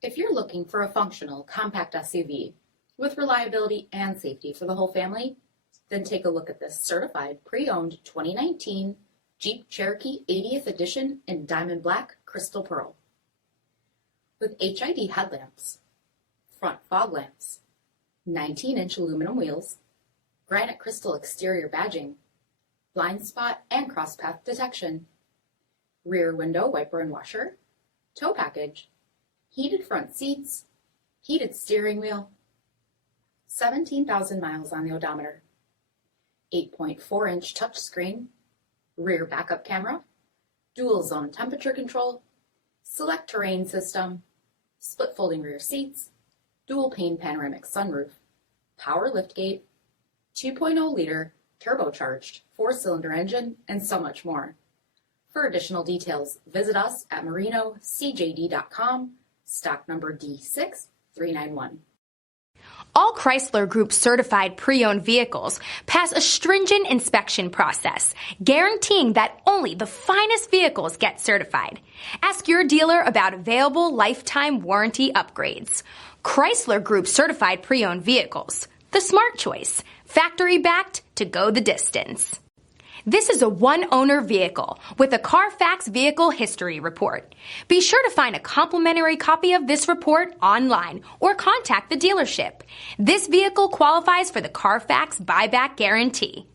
If you're looking for a functional, compact SUV with reliability and safety for the whole family, then take a look at this certified pre-owned 2019 Jeep Cherokee 80th Edition in Diamond Black Crystal Pearl. With HID headlamps, front fog lamps, 19-inch aluminum wheels, granite crystal exterior badging, blind spot and cross-path detection, rear window wiper and washer, tow package, heated front seats, heated steering wheel, 17,000 miles on the odometer, 8.4-inch touchscreen, rear backup camera, dual zone temperature control, SELEC-TERRAIN system, split folding rear seats, dual pane panoramic sunroof, power liftgate, 2.0-liter turbocharged 4-cylinder engine, and so much more. For additional details, visit us at marinocjd.com, stock number D6391. All Chrysler Group certified pre-owned vehicles pass a stringent inspection process, guaranteeing that only the finest vehicles get certified. Ask your dealer about available lifetime warranty upgrades. Chrysler Group certified pre-owned vehicles, the smart choice, factory backed to go the distance. This is a one-owner vehicle with a CARFAX vehicle history report. Be sure to find a complimentary copy of this report online or contact the dealership. This vehicle qualifies for the CARFAX buyback guarantee.